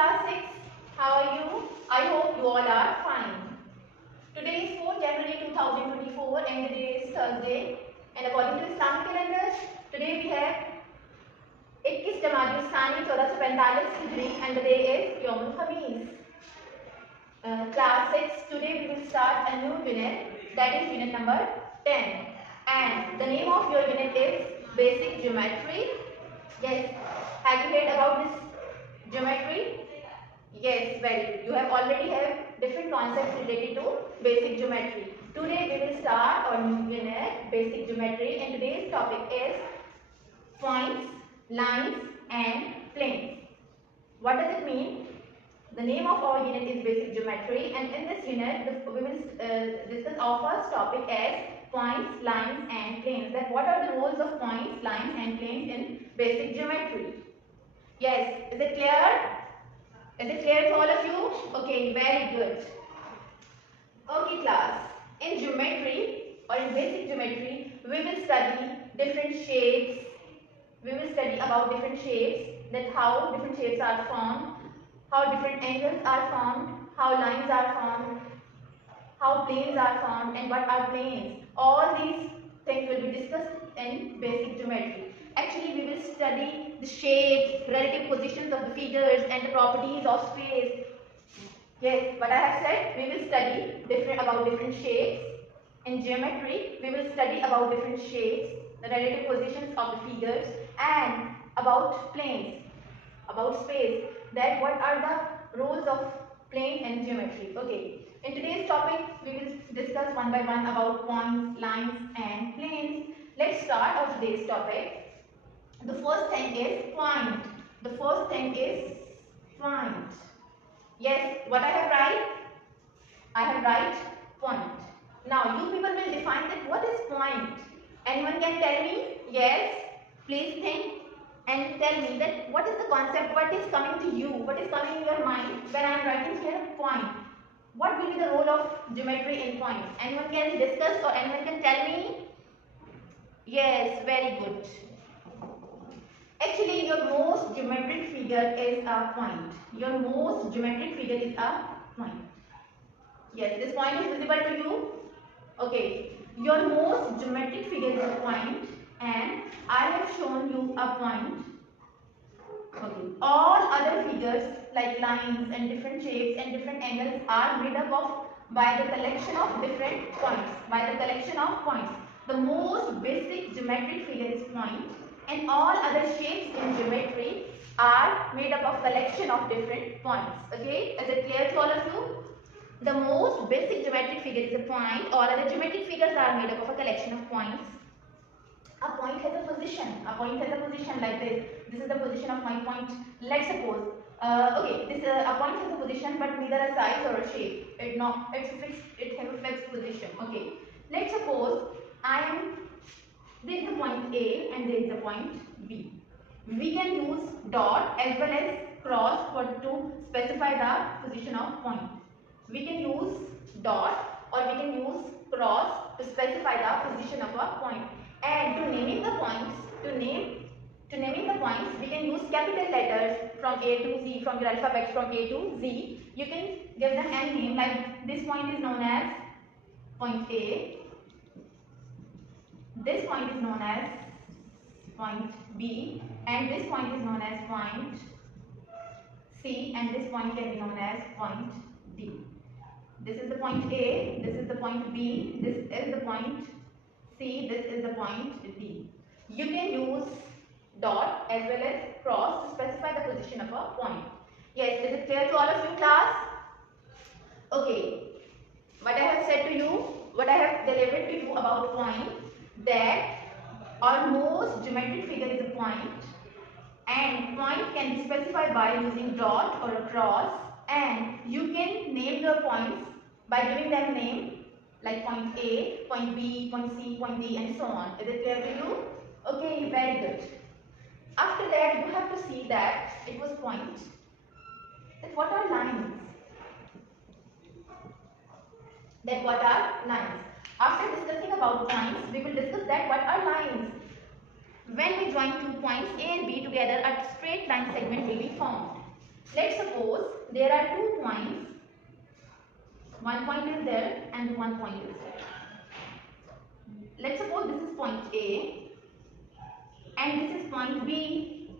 class 6. How are you? I hope you all are fine. Today is 4 January 2024 and the day is Thursday. And according to Islamic calendar, today we have 21 Jamadi Thani 1445 Hijri and the day is Yawmul Khamis. Class 6, today we will start a new unit, that is unit number 10. And the name of your unit is Basic Geometry. Yes, have you heard about this geometry? Yes, very good. You have already have different concepts related to basic geometry. Today we will start our new unit, Basic Geometry, and today's topic is points, lines and planes. What does it mean? The name of our unit is Basic Geometry, and in this unit we will discuss our first topic as points, lines and planes. That what are the roles of points, lines and planes in basic geometry? Yes, is it clear? Is it clear to all of you? Okay, very good. Okay class, in geometry or in basic geometry, we will study different shapes. We will study about different shapes, that how different shapes are formed, how different angles are formed, how lines are formed, how planes are formed and what are planes. All these things will be discussed in basic geometry. Actually, we will study the shapes, relative positions of the figures and the properties of space. Yes, what I have said, we will study about different shapes. In geometry, we will study about different shapes, the relative positions of the figures and about planes, about space. That what are the roles of plane and geometry. Okay. In today's topic, we will discuss one by one about points, lines and planes. Let's start our today's topic. The first thing is point. The first thing is point. Yes, what I have write? I have write point. Now, you people will define that what is point. Anyone can tell me? Yes. Please think and tell me that what is the concept, what is coming to you, what is coming in your mind when I am writing here point. What will be the role of geometry in point? Anyone can discuss or anyone can tell me? Yes, very good. Actually, your most geometric figure is a point. Your most geometric figure is a point. Yes, this point is visible to you. Okay, your most geometric figure is a point and I have shown you a point. Okay, all other figures like lines and different shapes and different angles are made up of by the collection of different points. By the collection of points. The most basic geometric figure is point and all other shapes in geometry are made up of collection of different points. Okay, is it clear to all of you? The most basic geometric figure is a point. All other geometric figures are made up of a collection of points. A point has a position. A point has a position like this. This is the position of my point. Let's suppose, a point has a position, but neither a size or a shape. It's fixed. It has a fixed position. Okay. Let's suppose this is the point A and this is the point B. We can use dot as well as cross to specify the position of point. We can use dot or we can use cross to specify the position of a point. And to naming the points, we can use capital letters from A to Z, from your alphabet from A to Z. You can give them any name, like this point is known as point A. This point is known as point B, and this point is known as point C, and this point can be known as point D. This is the point A, this is the point B, this is the point C, this is the point D. You can use dot as well as cross to specify the position of a point. Yes, is it clear to all of you class? Okay, what I have said to you, what I have delivered to you about point, that our most geometric figure is a point and point can be specified by using dot or a cross, and you can name your points by giving them name like point A, point B, point C, point D and so on. Is it clear to you? Okay, very good. After that you have to see that it was point. That what are lines? That what are lines? After discussing about points, we will discuss that what are lines. When we join two points A and B together, a straight line segment will be formed. Let's suppose there are 2 points. One point is there and one point is there. Let's suppose this is point A and this is point B.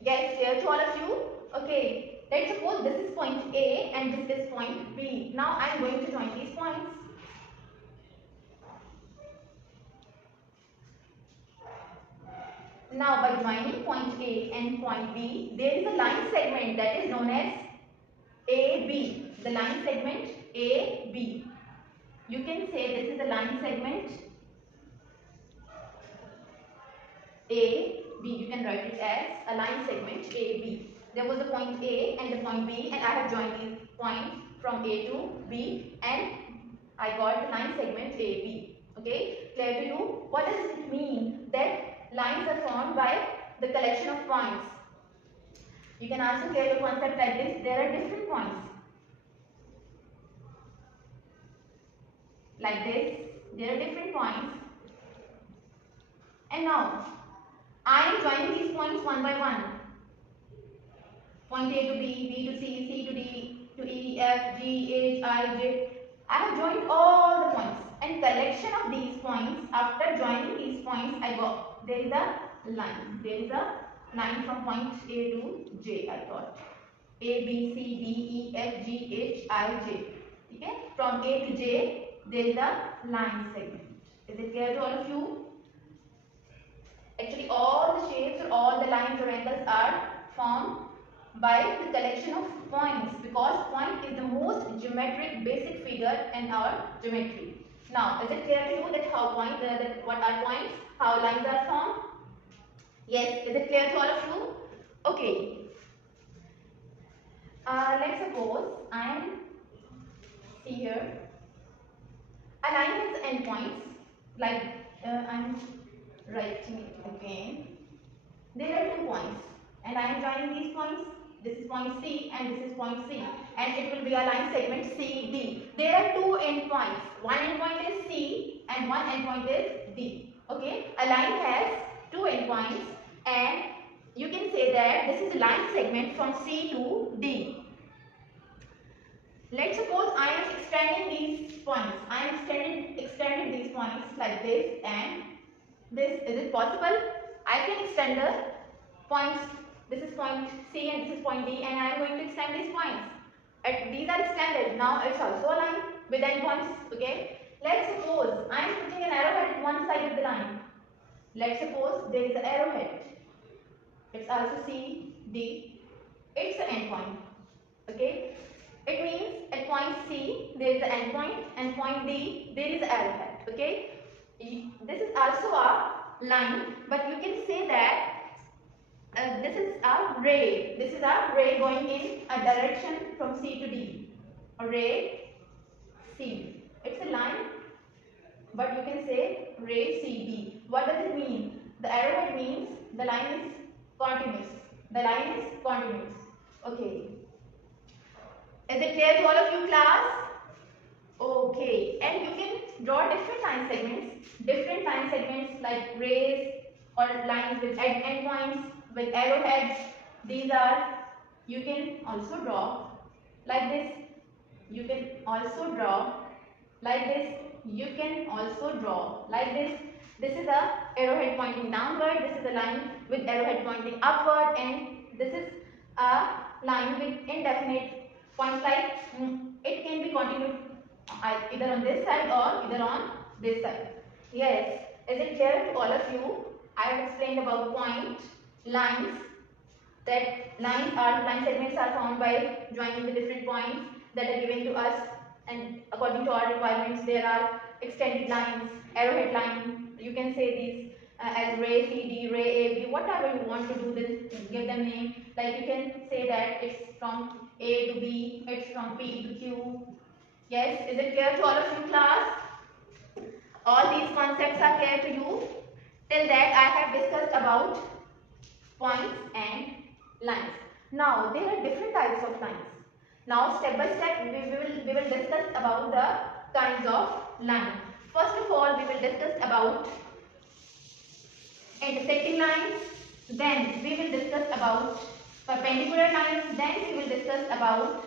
Yes, clear to all of you? Okay. Let's suppose this is point A and this is point B. Now I am going to join these points. Now by joining point A and point B, there is a line segment that is known as AB. The line segment AB. You can say this is a line segment AB. You can write it as a line segment AB. There was a point A and a point B, and I have joined these points from A to B, and I got the line segment AB. Okay, clear to you? What does it mean that lines are formed by the collection of points? You can also clear the concept like this. There are different points. Like this, there are different points. And now, I am joining these points one by one. Point A to B, B to C, C to D, to E, F, G, H, I, J. I have joined all the points. And collection of these points, after joining these points, I got, there is a line. There is a line from point A to J, I thought. A, B, C, D, E, F, G, H, I, J. Okay? From A to J, there is a line segment. Is it clear to all of you? Actually, all the shapes or all the lines or angles are formed by the collection of points, because point is the most geometric basic figure in our geometry. Now, is it clear to you that how what are points, how lines are formed? Yes, is it clear to all of you? Okay. Let's suppose I am here. A line has endpoints, like I'm writing it again. There are 2 points, and I am joining these points. This is point C and this is point C, and it will be a line segment CD. There are 2 endpoints. One endpoint is C and one endpoint is D. Okay, a line has 2 endpoints, and you can say that this is a line segment from C to D. Let's suppose I am extending these points. I am extending these points like this and this. Is it possible? I can extend the points. This is point C and this is point D, and I am going to extend these points. These are extended. Now it's also a line with endpoints. Okay. Let's suppose I am putting an arrowhead at one side of the line. Let's suppose there is an arrowhead. It's also C, D. It's an endpoint. Okay. It means at point C there is an endpoint, and point D there is an arrowhead. Okay. This is also a line, but you can say that this is a ray. This is a ray going in a direction from C to D. A ray C. It's a line, but you can say ray CD. What does it mean? The arrowhead means the line is continuous. The line is continuous. Okay. Is it clear to all of you, class? Okay. And you can draw different line segments like rays or lines with endpoints, with arrowheads. These are, you can also draw like this. You can also draw like this. You can also draw like this. This is a arrowhead pointing downward. This is a line with arrowhead pointing upward, and this is a line with indefinite points, like it can be continued either on this side or either on this side. Yes, is it clear to all of you? I have explained about point, lines, that line segments are formed by joining the different points that are given to us, and according to our requirements there are extended lines, arrowhead line. You can say these as ray CD, ray AB, whatever you want to do, this give them name. Like you can say that it's from A to B, it's from P to Q. Yes, is it clear to all of you, class? All these concepts are clear to you? Till that I have discussed about points and lines. Now there are different types of lines. Now step by step we will discuss about the kinds of lines. First of all, we will discuss about intersecting lines. Then we will discuss about perpendicular lines. Then we will discuss about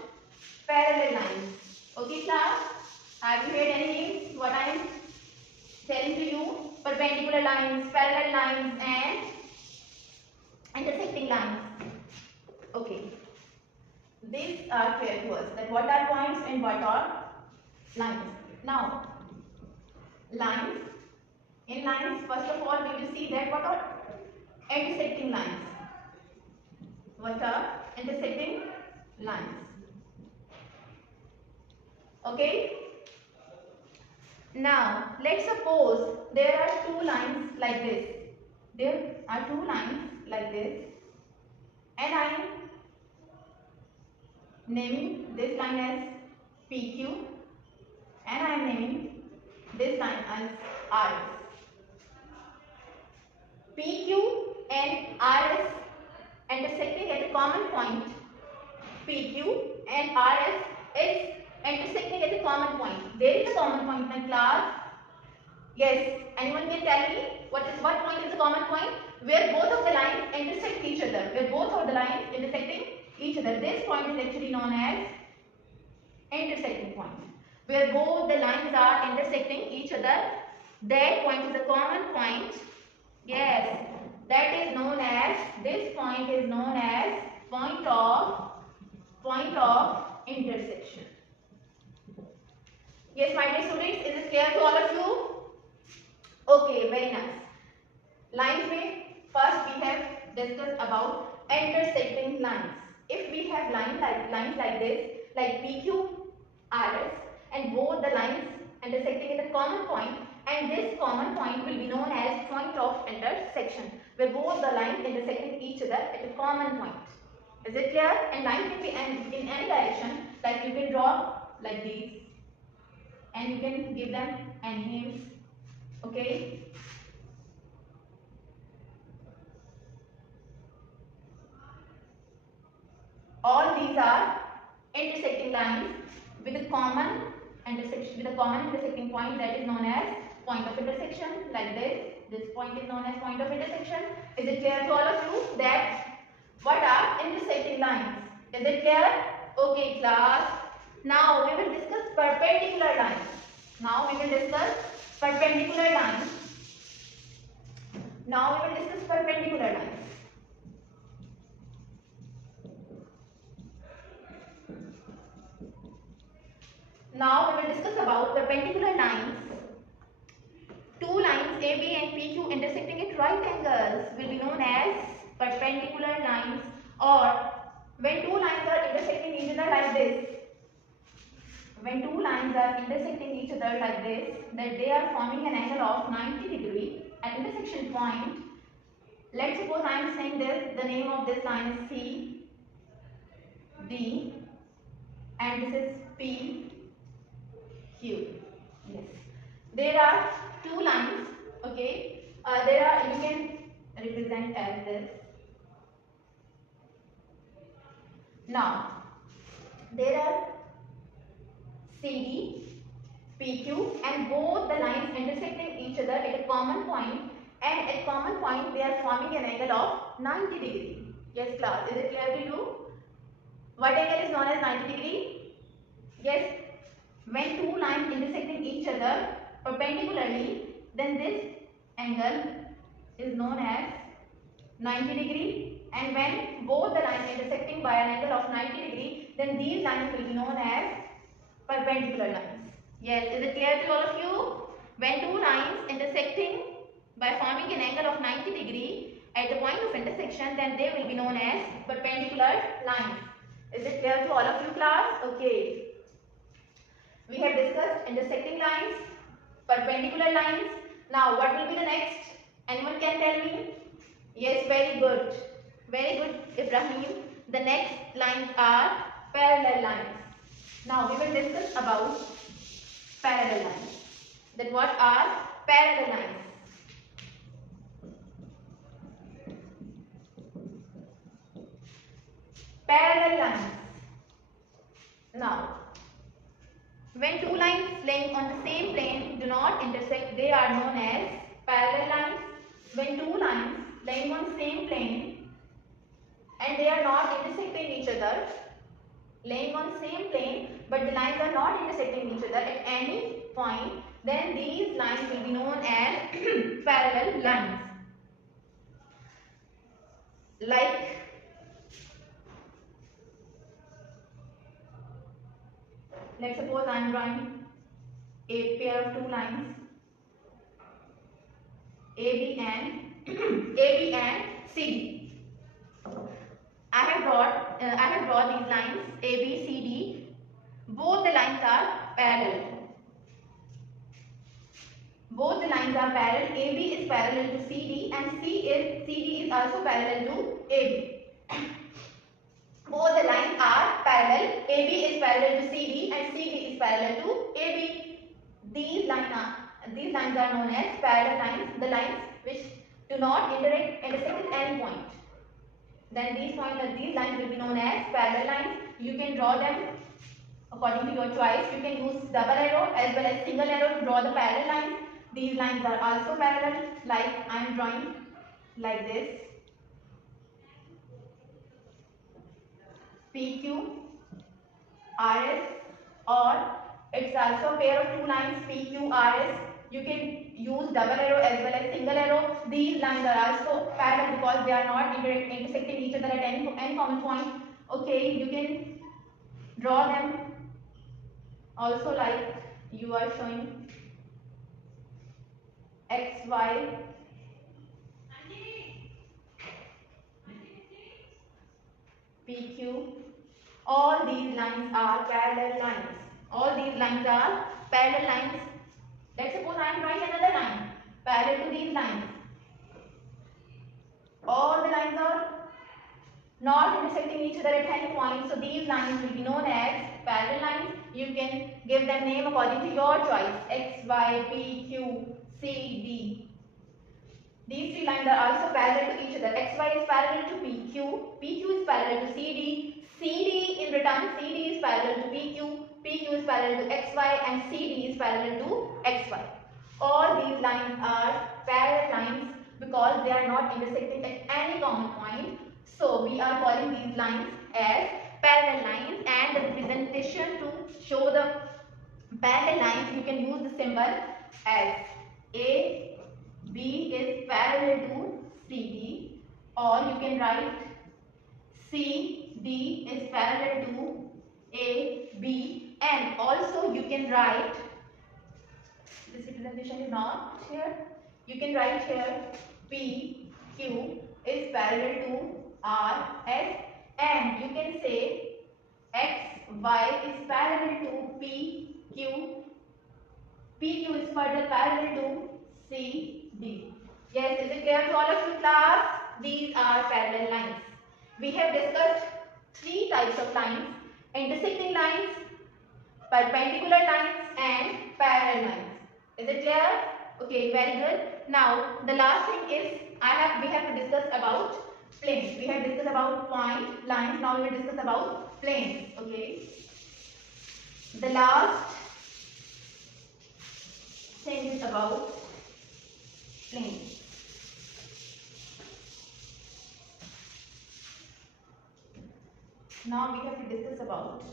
parallel lines. Okay class, have you heard anything what I am telling to you? Perpendicular lines, parallel lines and intersecting lines. Okay, these are clear to us that what are points and what are lines. Now lines, in lines first of all we will see that what are intersecting lines. What are intersecting lines? Okay. Now let's suppose there are two lines like this. There are two lines like this, and I am naming this line as PQ and I am naming this line as RS. PQ and RS intersecting at a common point. PQ and RS is intersecting at a common point. There is a common point in class. Yes, anyone can tell me what point is the common point? Where both of the lines intersect each other. Where both of the lines intersecting each other. This point is actually known as intersecting point. Where both the lines are intersecting each other, that point is a common point. Yes, that is known as, this point is known as point of intersection. Yes, my dear students, is it clear to all of you? Okay, very nice. Lines में first we have discussed about intersecting lines. If we have lines like this, like PQ, RS, and both the lines intersecting at a common point, and this common point will be known as point of intersection, where both the lines intersecting each other at a common point. Is it clear? And line can be in any direction, like you can draw like these, and you can give them any names. Okay. All these are intersecting lines with a common intersecting point, that is known as point of intersection. Like this point is known as point of intersection. Is it clear to all of you that what are intersecting lines? Is it clear? Okay class. Now we will discuss perpendicular lines. Now we will discuss perpendicular lines. Now we will discuss perpendicular lines. Now we will discuss about perpendicular lines. Two lines AB and PQ intersecting at right angles will be known as perpendicular lines, or when two lines are intersecting each other like this. When two lines are intersecting each other like this, that they are forming an angle of 90 degree at intersection point. Let's suppose I am saying this, the name of this line is C, D, and this is P, Q. Yes. There are two lines, okay. You can represent as this. Now, there are CD, PQ, and both the lines intersecting each other at a common point, and at common point they are forming an angle of 90 degree. Yes class, is it clear to you? What angle is known as 90 degree? Yes, when two lines intersecting each other perpendicularly, then this angle is known as 90 degree, and when both the lines intersecting by an angle of 90 degree, then these lines will be known as perpendicular lines. Yes, is it clear to all of you? When two lines intersecting by forming an angle of 90 degree at the point of intersection, then they will be known as perpendicular lines. Is it clear to all of you class? Okay. We have discussed intersecting lines, perpendicular lines. Now what will be the next? Anyone can tell me? Yes, very good. Very good, Ibrahim. The next lines are parallel lines. Now we will discuss about parallel lines. Then what are parallel lines? Parallel lines. Now, when two lines laying on the same plane do not intersect, they are known as parallel lines. When two lines laying on the same plane and they are not laying on same plane, but the lines are not intersecting each other at any point, then these lines will be known as parallel lines. Like let's suppose I am drawing a pair of two lines AB and CD. I have drawn these lines AB, CD. Both the lines are parallel. Both the lines are parallel. AB is parallel to CD and CD is also parallel to AB. Both the lines are parallel. AB is parallel to CD and CD is parallel to AB. These lines are known as parallel lines. The lines which do not intersect at any point. Then these lines will be known as parallel lines. You can draw them according to your choice. You can use double arrow as well as single arrow to draw the parallel lines. These lines are also parallel, like I am drawing like this. PQ, RS, or it's also a pair of two lines PQ, RS. You can use double arrow as well as single arrow. These lines are also parallel because they are not intersecting each other at any common point. Okay, you can draw them also like you are showing XY, PQ. All these lines are parallel lines. All these lines are parallel lines. Let's suppose I am drawing another line parallel to these lines. All the lines are not intersecting each other at any point, so these lines will be known as parallel lines. You can give them name according to your choice: X, Y, P, Q, C, D. These three lines are also parallel to each other. XY is parallel to PQ, PQ is parallel to CD, CD in return, CD is parallel to PQ, PQ is parallel to XY, and CD is parallel to XY. All these lines are parallel lines because they are not intersecting at any common point. So we are calling these lines as parallel lines, and the representation to show the parallel lines, you can use the symbol as A, B is parallel to CD, or you can write C, D is parallel to A, B, and also you can write, this representation is not here, you can write here P, Q is parallel to R, S, and you can say X, Y is parallel to P, Q, PQ is further parallel to C, D. Yes, is it clear to all of you, class? These are parallel lines. We have discussed three types of lines: intersecting lines, perpendicular lines, and parallel lines. Is it clear? Okay, very good. Now, the last thing is we have to discuss about planes. We have discussed about point, lines. Now we will discuss about planes. Okay. The last thing is about planes. Now we have to discuss about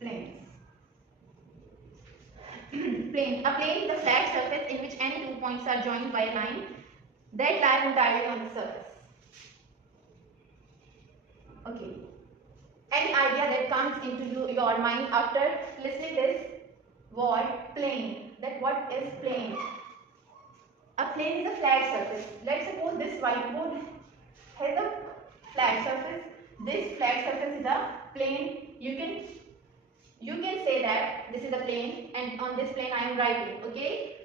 planes. Plane. A plane is a flat surface in which any two points are joined by a line that lie entirely on the surface. Okay. Any idea that comes into your mind after listening this word plane? That what is plane? A plane is a flat surface. Let's suppose this whiteboard has a flat surface. This flat surface is a plane. You can say that this is a plane, and on this plane I am writing. Okay.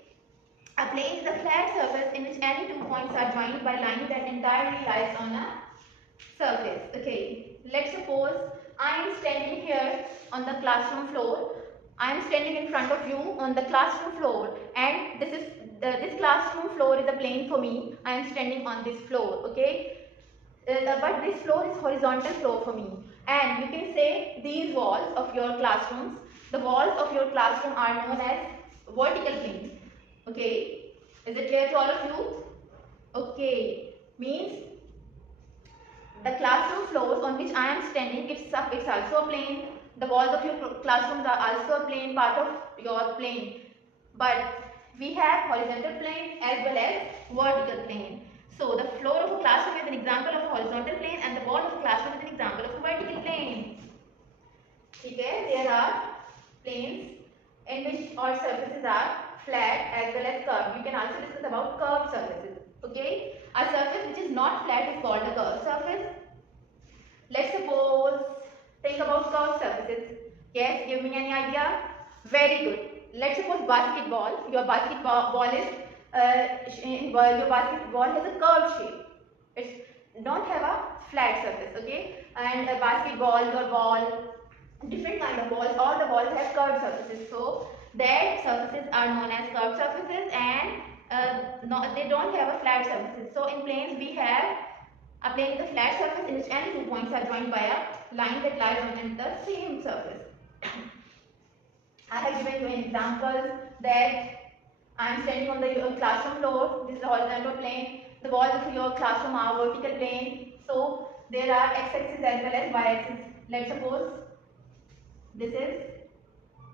A plane is a flat surface in which any two points are joined by line that entirely lies on a surface. Okay. Let's suppose I am standing here on the classroom floor. I am standing in front of you on the classroom floor, and this classroom floor is a plane for me. I am standing on this floor. Okay. But this floor is horizontal floor for me, and you can say these walls of your classrooms, the walls of your classroom are known as vertical plane. Okay, is it clear to all of you? Okay, means the classroom floor on which I am standing, it's also a plane. The walls of your classrooms are also a plane, part of your plane. But we have horizontal plane as well as vertical plane. So the floor of a classroom is an example of a horizontal plane and the wall of a classroom is an example of a vertical plane. Okay, there are planes in which all surfaces are flat as well as curved. You can also discuss about curved surfaces. Okay, a surface which is not flat is called a curved surface. Let's suppose, think about curved surfaces. Yes, give me any idea? Very good. Let's suppose basketball. Your basketball is your basketball has a curved shape. It don't have a flat surface. Okay, and a basketball, your ball, different kind of balls. All the balls have curved surfaces. So that surfaces are known as curved surfaces, and they don't have a flat surfaces. So in planes we have a plane is a flat surface in which any 2 points are joined by a line that lies on the same surface. I have given you an example that I am standing on the classroom floor. This is a horizontal plane. The walls of your classroom are vertical plane. So there are x-axis as well as y-axis. Let's suppose this is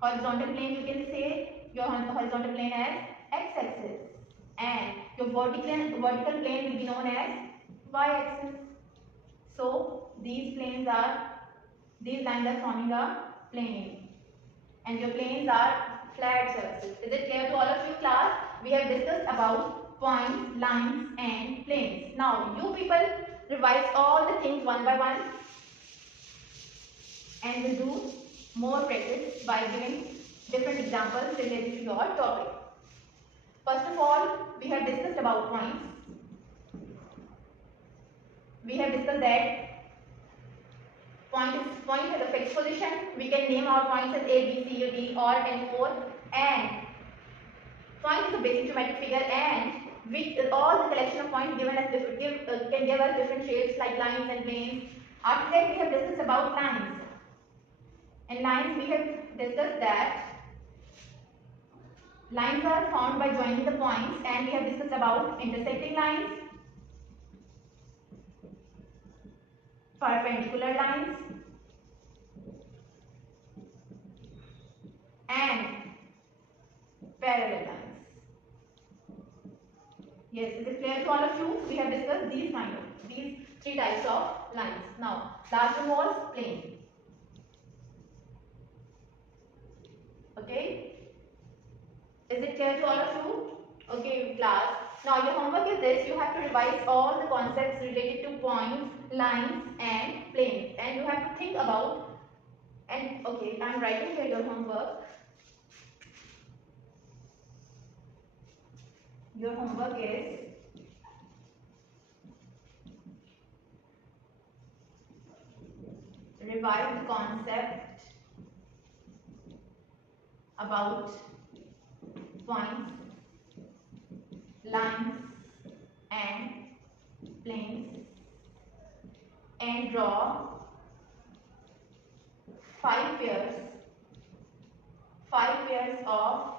horizontal plane. You can say your horizontal plane as x-axis, and your vertical plane will be known as y-axis. So these lines are forming a plane, and your planes are flat surfaces. Is it clear to all of you, class? We have discussed about points, lines and planes. Now you people revise all the things one by one, and will do more practice by giving different examples related to your topic. First of all, we have discussed about points. We have discussed that point has a fixed position. We can name our points as A, B, C, D, or and 4. And point is a basic geometric figure, and with all the collection of points given as can give us different shapes like lines and planes. After that, we have discussed about lines. In lines, we have discussed that lines are formed by joining the points, and we have discussed about intersecting lines, perpendicular lines, and parallel lines. Yes, is it clear to all of you? We have discussed these three types of lines. Now, last one was plane. Okay? Is it clear to all of you? Okay, class. Now your homework is this. You have to revise all the concepts related to points, lines and planes. And you have to think about, and okay, I am writing here your homework. Your homework is revise the concept about points, lines and planes, and draw 5 pairs of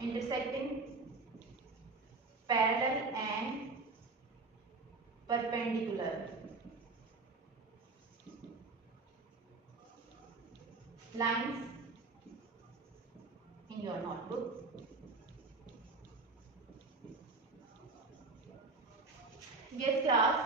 intersecting, parallel and perpendicular lines in your notebook. Yes, class.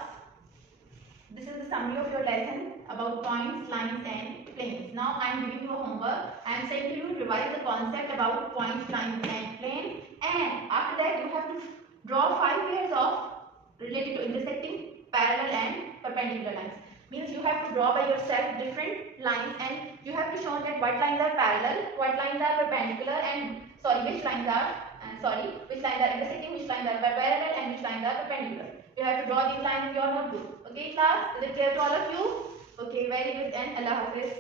This is the summary of your lesson about points, lines and planes. Now I am giving you a homework. I am saying to you, revise the concept about points, lines and planes, and after that you have to draw 5 pairs of related to intersecting, parallel and perpendicular lines. Means you have to draw by yourself different lines, and you have to show that what lines are parallel, what lines are perpendicular, and which lines are intersecting, which lines are parallel and which lines are perpendicular. You have to draw these lines in your notebook. Okay class, is it clear to all of you? Okay, very good, and Allah Hafiz.